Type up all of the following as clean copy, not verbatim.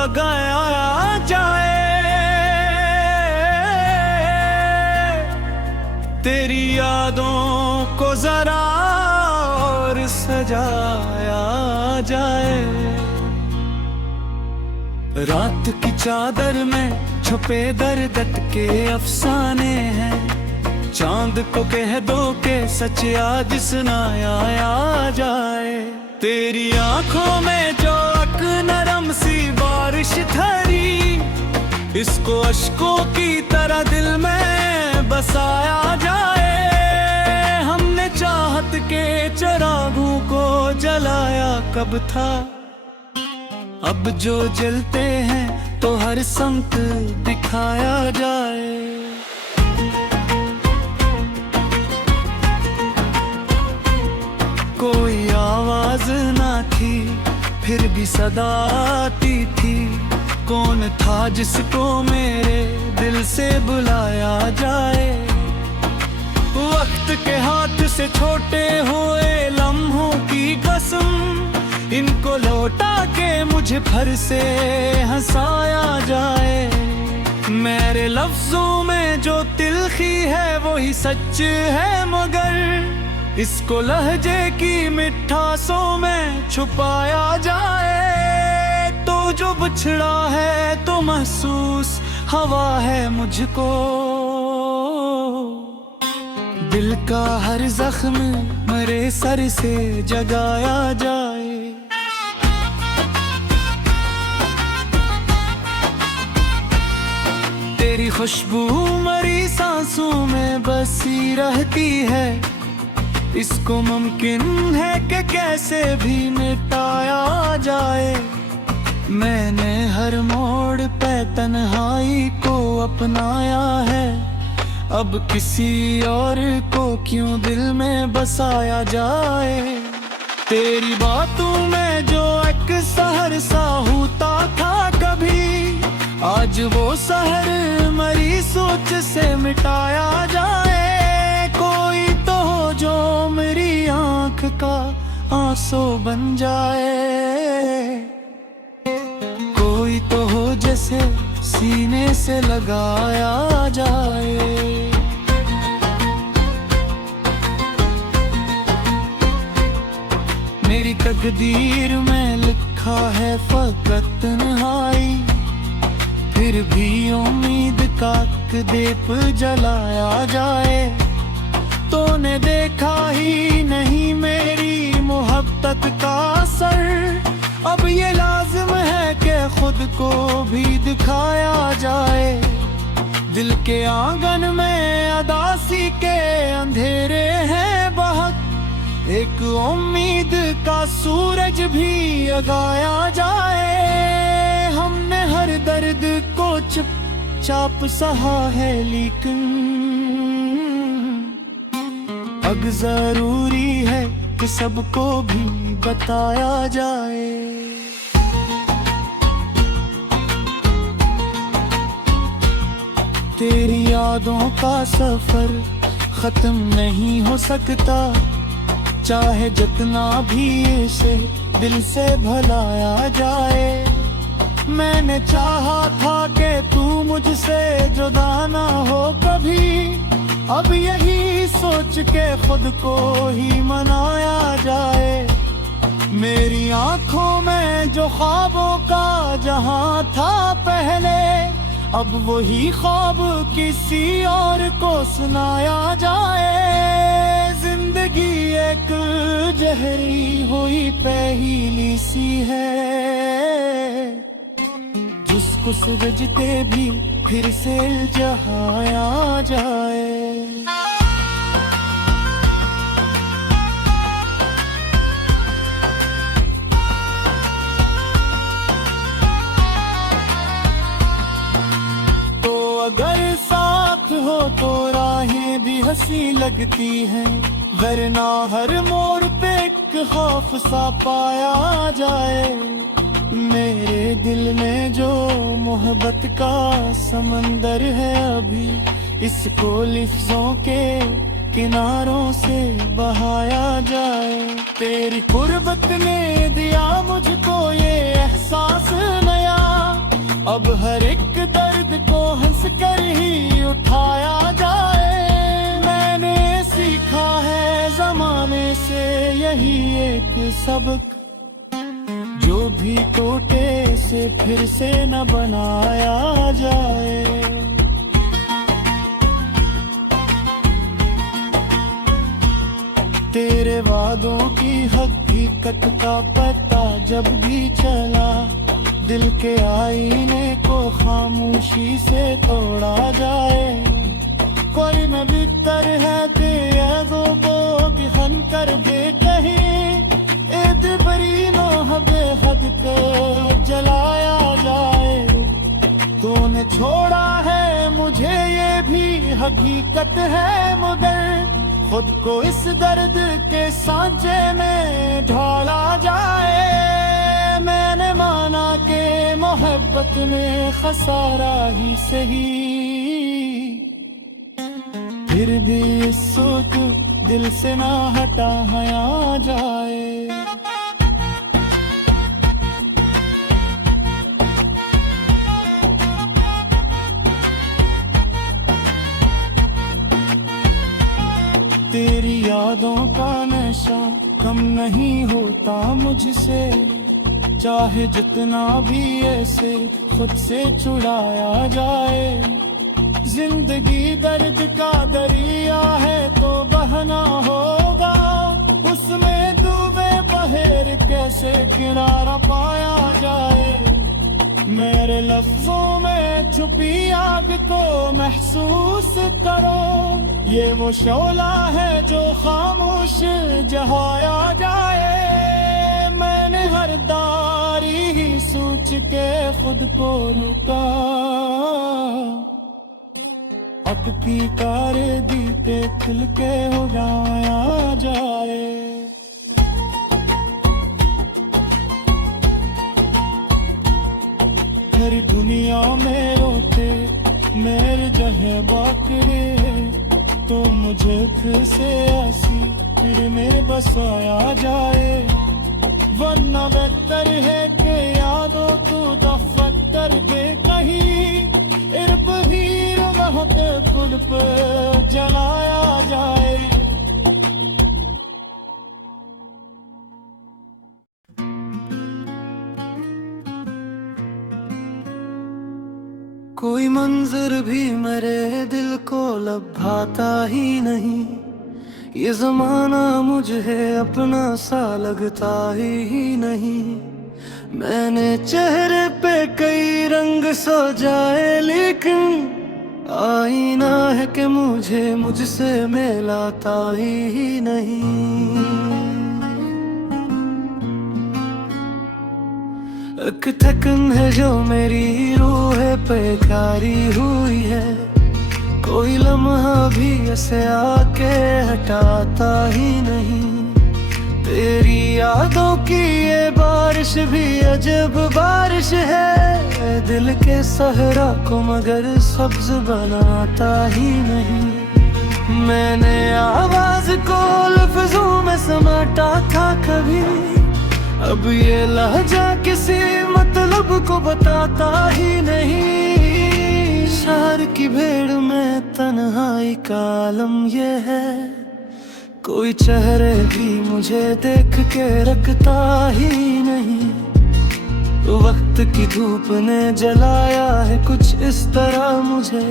लगाया जाए, तेरी यादों को जरा और सजाया जाए। रात की चादर में छुपे दर्द के अफसाने हैं, चांद को कह दो के सच आज सुनाया जाए। तेरी आंखों में जो अक नरम सी बारिश ठहरी, इसको अश्कों की तरह दिल में बसाया जाए। हमने चाहत के चिरागों को जलाया कब था, अब जो जलते हैं तो हर संत दिखाया जाए। कोई आवाज ना थी फिर भी सदा आती थी, कौन था जिसको मेरे दिल से बुलाया जाए। वक्त के हाथ से छोटे हुए लम्हों की कसम, इनको लौटा के मुझे फिर से हंसाया जाए। मेरे लफ्जों में जो तिल्खी है वही सच है, मगर इसको लहजे की मिठासों में छुपाया जाए। तो जो बिछड़ा है तो महसूस हवा है मुझको, दिल का हर जख्म मेरे सर से जगाया जाए। तेरी खुशबू मरी सांसों में बसी रहती है, इसको मुमकिन है कि कैसे भी मिटाया जाए। मैंने हर मोड़ पे तन्हाई को अपनाया है, अब किसी और को क्यों दिल में बसाया जाए। तेरी बातों में जो एक सहर सा होता था कभी, आज वो सहर मरी सोच से मिटाया जाए। कोई तो हो जो मेरी आंख का आंसू बन जाए, कोई तो हो जैसे सीने से लगाया जाए। मेरी तकदीर में लिखा है फकत तन्हाई, फिर भी उम्मीद का दीप जलाया जाए। तूने देखा ही नहीं मेरी मोहब्बत का असर, अब ये लाजिम है कि खुद को भी दिखाया जाए। दिल के आंगन में अदासी के अंधेरे हैं बहक, एक उम्मीद का सूरज भी जगाया जाए। हमने हर दर्द को चुपचाप सहा है, लेकिन अब जरूरी है कि सबको भी बताया जाए। तेरी यादों का सफर खत्म नहीं हो सकता, चाहे जितना भी इसे दिल से भुलाया जाए। मैंने चाहा था कि तू मुझसे जुदा ना हो कभी, अब यही सोच के खुद को ही मनाया जाए। मेरी आंखों में जो ख्वाबों का जहां था पहले, अब वही ख्वाब किसी और को सुनाया जाए। जिंदगी एक जहरी हुई पहेली सी है, जिसको सुलझते भी फिर से जहाया जाए। तो अगर साथ हो तो राहें भी हंसी लगती हैं, वरना हर मोड़ पे एक खौफ सा पाया जाए। मेरे दिल में जो मोहब्बत का समंदर है अभी, इसको लिफ्ज़ों के किनारों से बहाया जाए। तेरी कुर्बत ने दिया मुझको ये एहसास नया, हंस कर ही उठाया जाए। मैंने सीखा है जमाने से यही एक सबक, जो भी टूटे से फिर से न बनाया जाए। तेरे वादों की हकीकत का पता जब भी चला, दिल के आईने को खामोशी से तोड़ा जाए। कोई न बितर है ते गो की खन कर दे कहीं, एद बरी नो हबे हद को जलाया जाए। तूने छोड़ा है मुझे ये भी हकीकत है, मगर खुद को इस दर्द के सांचे में ढाला जाए। मैंने माना कि मोहब्बत में खसारा ही सही, फिर भी इस सोच दिल से ना हटाया जाए। तेरी यादों का नशा कम नहीं होता मुझसे, चाहे जितना भी ऐसे खुद से छुड़ाया जाए। जिंदगी दर्द का दरिया है तो बहना होगा, उसमें डूबे बहेर कैसे किनारा पाया जाए। मेरे लफ्जों में छुपी आग को महसूस करो, ये वो शोला है जो खामोश जहाया जाए। मैंने हर दारी ही सोच के खुद को रुका, अटकी तारे दीपे खिल के उड़ाया जाए। मेरी दुनिया में रोते मेरे जहे बाकरे, तो मुझे फिर से ऐसी फिर में बसाया जाए। वरना बेहतर है कि यादों को दफ्तर दे कहीं, इर्ब हीर महके खुद पर जलाया जाए। कोई मंजर भी मेरे दिल को लभाता ही नहीं, ये जमाना मुझे अपना सा लगता ही नहीं। मैंने चेहरे पे कई रंग सजाए, लेकिन आईना है कि मुझे मुझसे मिलाता ही नहीं। एक थकन है जो मेरी रूह पे कारी हुई है, कोई लम्हा भी ऐसे आके हटाता ही नहीं। तेरी यादों की ये बारिश भी अजब बारिश है, दिल के सहरा को मगर सब्ज बनाता ही नहीं। मैंने आवाज को लफ्जों में समेटा था कभी, अब ये लहजा किसी मतलब को बताता ही नहीं। शहर की भीड़ में तन्हाई का आलम ये है, कोई चेहरे भी मुझे देख के रखता ही नहीं। वक्त की धूप ने जलाया है कुछ इस तरह मुझे,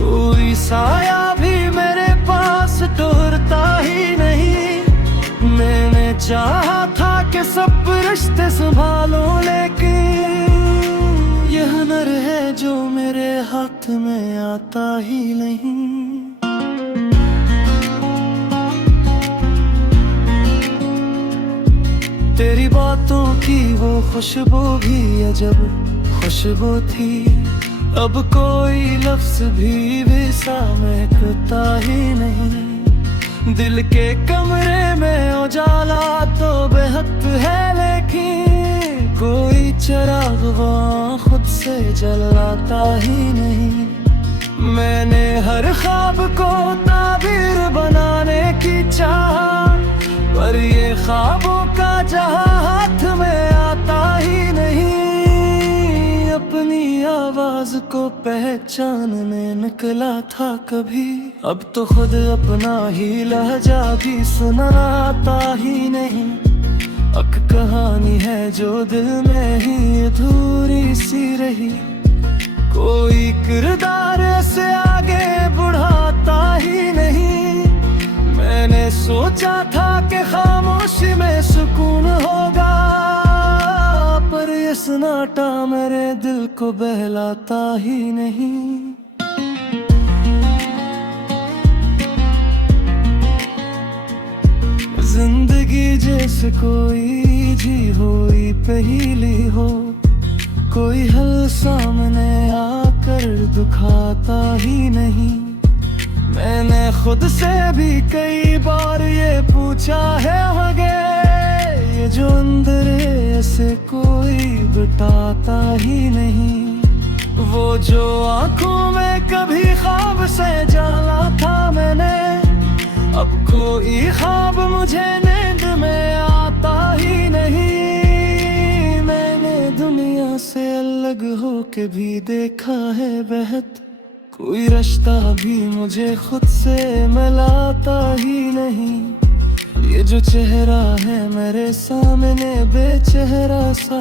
कोई साया भी मेरे पास टोरता ही नहीं। मैंने चाहा था कि सब रिश्ते संभालो, लेकिन यह हुनर है जो मेरे हाथ में आता ही नहीं। तेरी बातों की वो खुशबू भी अजब खुशबू थी, अब कोई लफ्ज भी सा महकता ही नहीं। दिल के कमरे में उजाला तो बेहद है, लेकिन कोई चिराग वहाँ खुद से जलाता ही नहीं। मैंने हर ख्वाब को ताबीर बनाने की चाह, पर ये ख्वाबों का जहां हाथ में आता ही नहीं। अपनी आवाज को पहचानने निकला था कभी। अब तो खुद अपना ही लहजा भी सुनाता ही नहीं। एक कहानी है जो दिल में ही अधूरी सी रही। कोई किरदार से आगे बढ़ाता ही नहीं। मैंने सोचा था कि खामोशी में सुकून होगा, पर ये सन्नाटा मेरे दिल को बहलाता ही नहीं। जिंदगी जैसे कोई जी हुई पहेली हो, कोई हल सामने आकर दुखाता ही नहीं। मैंने खुद से भी कई बार ये पूछा है आगे, ये जो अंदर है ऐसे कोई बताता ही नहीं। वो जो आंखों में कभी ख्वाब से जाना था मैंने, अब कोई ख्वाब मुझे नींद में आता ही नहीं। मैंने दुनिया से अलग होके भी देखा है बेहद, कोई रास्ता भी मुझे खुद से मिलाता ही नहीं। ये जो चेहरा है मेरे सामने बेचेहरा सा,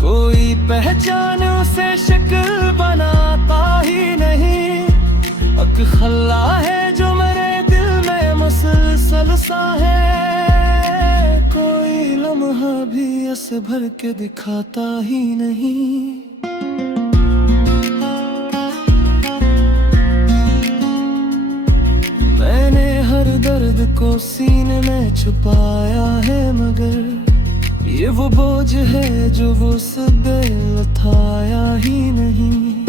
कोई पहचान उसे शक्ल बनाता ही नहीं। एक खल्ला है जो मेरे दिल में मसलसल सा है, कोई लम्हा भी ऐसे भर के दिखाता ही नहीं। दर्द को सीने में छुपाया है, मगर ये वो बोझ है जो वो दिल उठाया ही नहीं।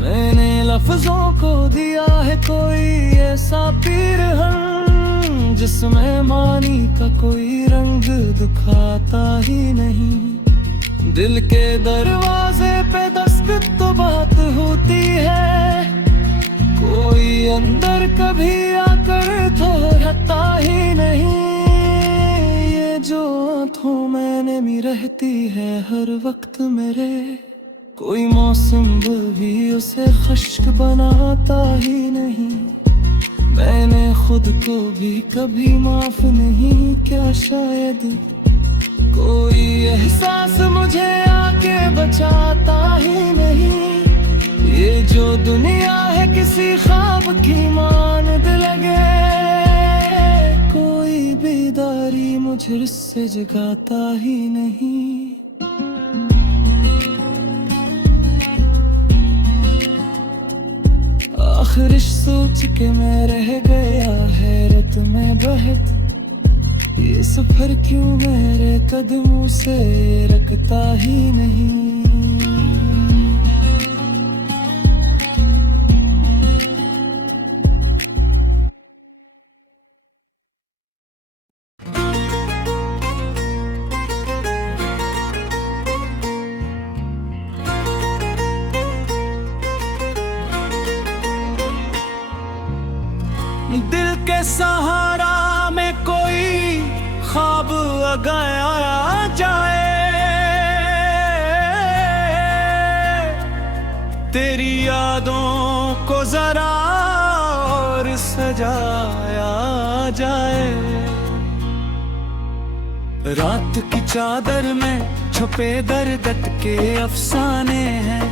मैंने लफ्जों को दिया है कोई ऐसा पीरहन, जिसमें मानी का कोई रंग दुखाता ही नहीं। दिल के दरवाजे पे दस्तक तो बात होती है, कोई अंदर कभी आकर थोड़ता ही नहीं। ये जो आंखों में नमी रहती है हर वक्त मेरे, कोई मौसम भी उसे खुश्क बनाता ही नहीं। मैंने खुद को भी कभी माफ नहीं किया, शायद कोई एहसास मुझे आके बचाता ही नहीं। ये जो दुनिया है किसी ख्वाब की मानद लगे, कोई बेदारी मुझे इससे जगाता ही नहीं। आखिर सोच के मैं रह गया हैरत में बहक, ये सफर क्यों मेरे कदमों से रखता ही नहीं। दिल के सहारा में कोई ख्वाब लगाया जाए, तेरी यादों को जरा और सजाया जाए। रात की चादर में छुपे दर्द के अफसाने हैं,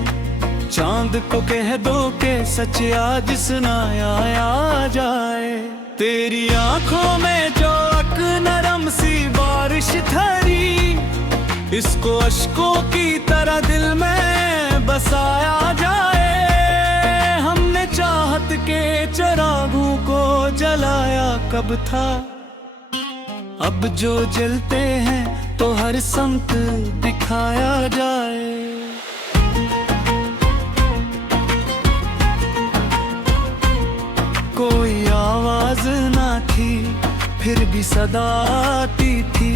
चांद को कह दो के सच आज सुनाया जाए। तेरी आंखों में जो एक नरम सी बारिश ठहरी, इसको अश्कों की तरह दिल में बसाया जाए। हमने चाहत के चिरागों को जलाया कब था, अब जो जलते हैं तो हर संत दिखाया जाए। कोई आवाज ना थी फिर भी सदा आती थी,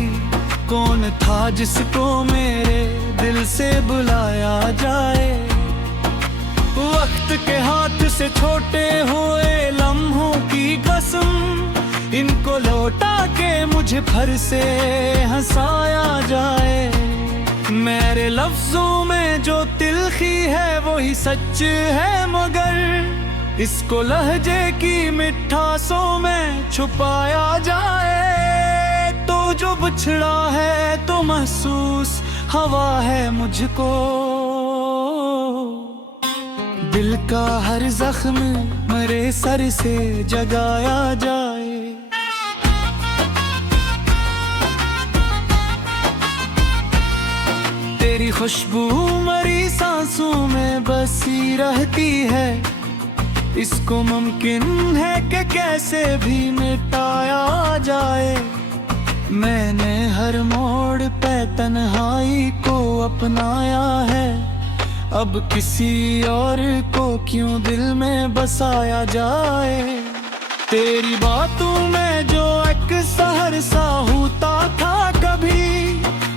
कौन था जिसको मेरे दिल से बुलाया जाए। वक्त के हाथ से छोटे हुए लम्हों की कसम, इनको लौटा के मुझे फिर से हंसाया जाए। मेरे लफ्जों में जो तिलखी है वही सच है, मगर इसको लहजे की मिठासों में छुपाया जाए तो जो बिछड़ा है तो महसूस हवा है मुझको। दिल का हर जख्म मेरे सर से जगाया जाए। तेरी खुशबू मरी सांसों में बसी रहती है, इसको मुमकिन है कि कैसे भी मिटाया जाए। मैंने हर मोड़ पे तन्हाई को अपनाया है, अब किसी और को क्यों दिल में बसाया जाए। तेरी बातों में जो एक सहर सा होता था कभी,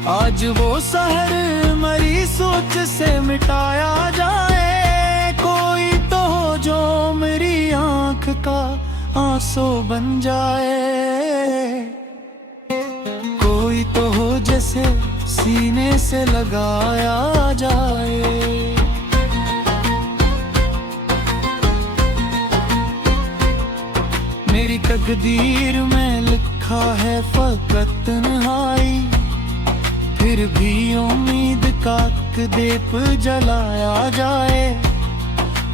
आज वो सहर मरी सोच से मिटाया जाए। कोई तो हो जो मेरी आंख का आंसू बन जाए, कोई तो हो जैसे सीने से लगाया जाए। मेरी तकदीर में लिखा है फकत तन्हाई, फिर भी उम्मीद का दीप जलाया जाए।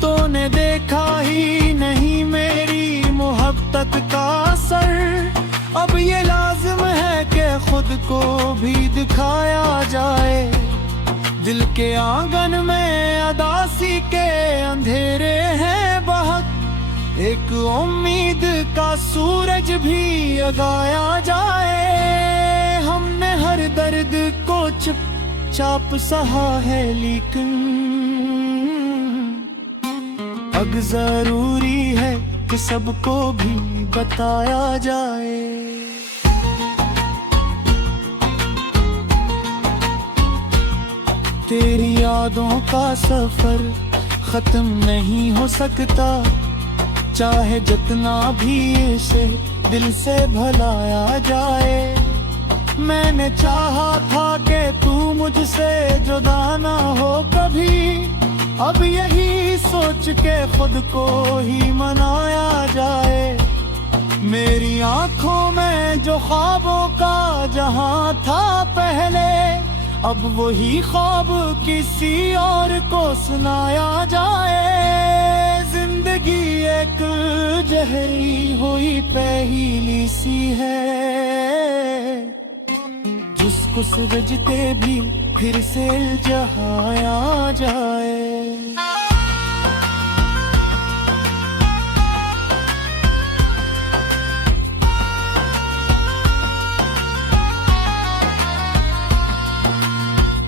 तूने देखा ही नहीं मेरी मोहब्बत का असर, अब ये लाजिम है कि खुद को भी दिखाया जाए। दिल के आंगन में अदासी के अंधेरे हैं बहक, एक उम्मीद का सूरज भी जगाया जाए। हमने हर दर्द को चुपचाप सहा है, लेकिन अब जरूरी है कि सबको भी बताया जाए। तेरी यादों का सफर खत्म नहीं हो सकता, चाहे जितना भी इसे दिल से भुलाया जाए। मैंने चाहा था कि तू मुझसे जुदा ना हो कभी, अब यही सोच के खुद को ही मनाया जाए। मेरी आंखों में जो ख्वाबों का जहां था पहले, अब वही ख्वाब किसी और को सुनाया जाए। जिंदगी एक जहरी हुई पहेली सी है, जिसको सुलझते भी फिर से जहाया जाए।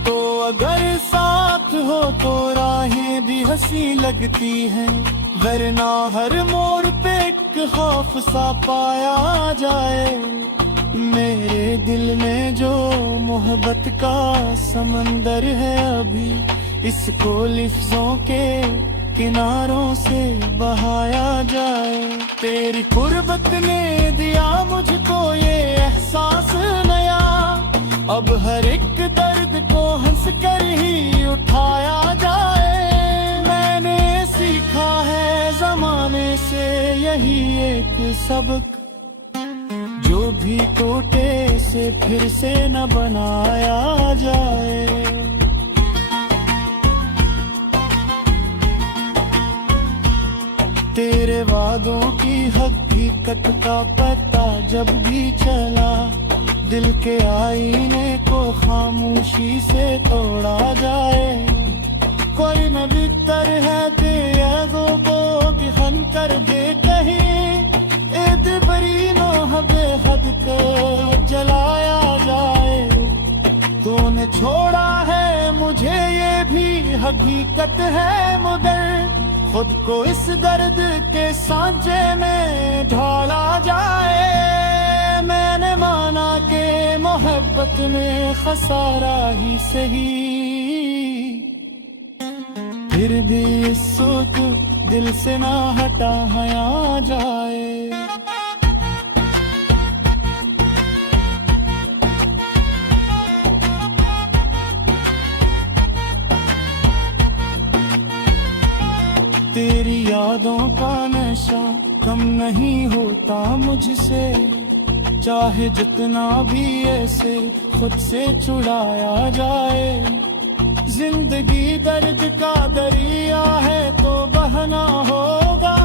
तो अगर साथ हो तो राहें भी हंसी लगती हैं, वरना हर मोड़ पे एक खौफ सा पाया जाए। मेरे दिल में जो मोहब्बत का समंदर है अभी, इसको लफ्जों के किनारों से बहाया जाए। तेरी कुर्बत ने दिया मुझको ये एहसास नया, अब हर एक दर्द को हंस कर ही उठाया जाए। मैंने सीखा है जमाने से यही एक सबक, जो भी टूटे से फिर से न बनाया जाए। तेरे वादों की हकीकत का पता जब भी चला, दिल के आईने को खामोशी से तोड़ा जाए। कोई न भीतर है तेगो की खन कर दे कहीं, एद बरी नो हबे हद को जलाया जाए। तूने छोड़ा है मुझे ये भी हकीकत है, मगर खुद को इस दर्द के सांचे में ढाला जाए। मैंने माना कि मोहब्बत में खसारा ही सही, फिर भी इस सोच दिल से ना हटाया जाए। तेरी यादों का नशा कम नहीं होता मुझसे, चाहे जितना भी ऐसे खुद से छुड़ाया जाए। जिंदगी दर्द का दरिया है तो बहना होगा,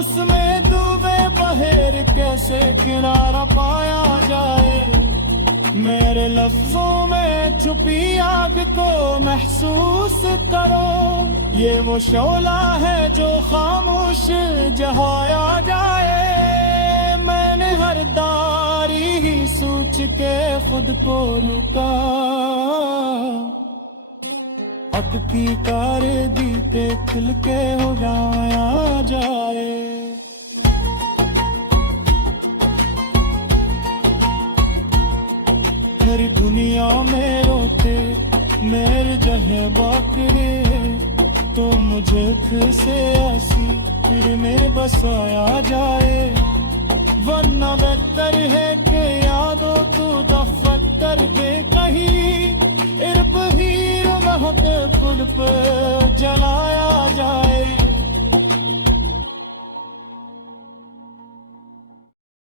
उसमें डूबे बहेर कैसे किनारा पाया जाए। मेरे लफ्जों में छुपी आग को महसूस करो, ये वो शोला है जो खामोश जहाया जाए। मैंने हर दारी ही सोच के खुद को रुका, अब की तारे दीपे खिल के उड़ाया जाए। मेरी दुनिया में रोते मेरे जहे बाकरे, तो मुझे फिर से ऐसी फिर में बसाया जाए। वरना बेहतर है कि यादों को दफन कर दे कहीं, इर्ब हीर महक फुल पर जलाया जाए।